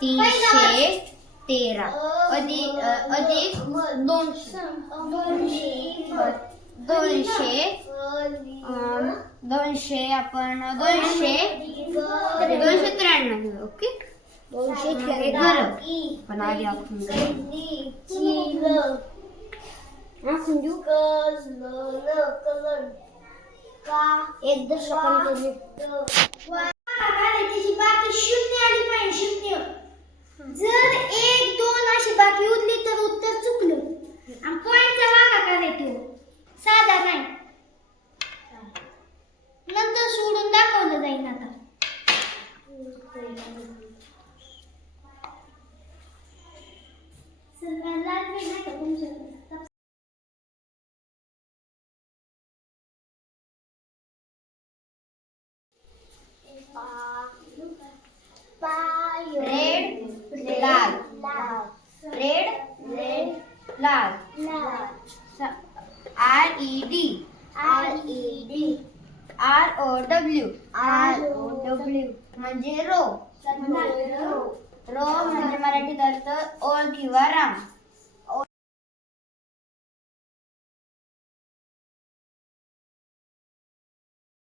313 अधिक 200 आपण 293 घेऊ. ओके 293 पण आधी आपण एक दशकांत बाकी शून्य आली पाहिजे. शून्य जर 1 2 अशी बाकी उरली तर उत्तर चुकलं आणि पॉइंटचा भागाकार येतो. साधा नाही नंतर सोडून दाखवलं जाईल. आता रेड लाल रेड लाल RED ROW म्हणजे रो. रो म्हणजे मराठीत अर्थ ओळ किंवा रांग.